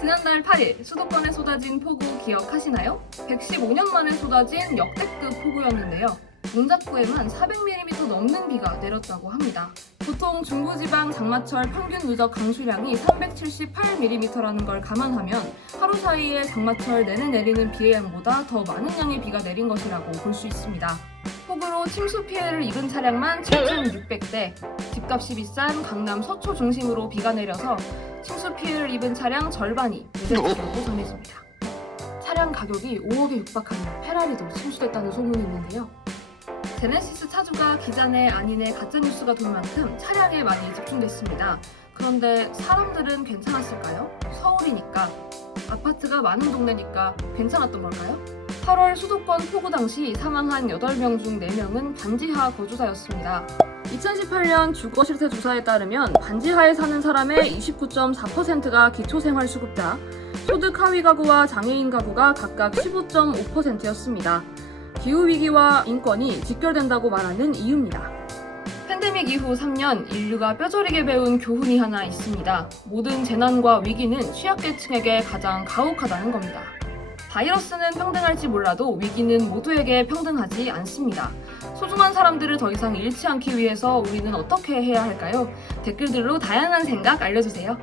지난달 8일 수도권에 쏟아진 폭우 기억하시나요? 115년 만에 쏟아진 역대급 폭우였는데요. 문작구에만 400mm 넘는 비가 내렸다고 합니다. 보통 중부지방 장마철 평균 누적 강수량이 378mm라는 걸 감안하면 하루 사이에 장마철 내내 내리는 비의 양보다 더 많은 양의 비가 내린 것이라고 볼 수 있습니다. 폭우로 침수 피해를 입은 차량만 7,600대, 집값이 비싼 강남 서초 중심으로 비가 내려서 침수 피해를 입은 차량 절반이 매제됐다고 전해집니다. 차량 가격이 5억에 육박하는 페라리도 침수됐다는 소문이 있는데요. 제네시스 차주가 기자네 아니네 가짜뉴스가 돈 만큼 차량에 많이 집중됐습니다. 그런데 사람들은 괜찮았을까요? 서울이니까 아파트가 많은 동네니까 괜찮았던 걸까요? 8월 수도권 폭우 당시 사망한 8명 중 4명은 반지하 거주자였습니다. 2018년 주거실태 조사에 따르면 반지하에 사는 사람의 29.4%가 기초생활수급자, 소득 하위 가구와 장애인 가구가 각각 15.5%였습니다. 기후위기와 인권이 직결된다고 말하는 이유입니다. 팬데믹 이후 3년 인류가 뼈저리게 배운 교훈이 하나 있습니다. 모든 재난과 위기는 취약계층에게 가장 가혹하다는 겁니다. 바이러스는 평등할지 몰라도 위기는 모두에게 평등하지 않습니다. 소중한 사람들을 더 이상 잃지 않기 위해서 우리는 어떻게 해야 할까요? 댓글들로 다양한 생각 알려주세요.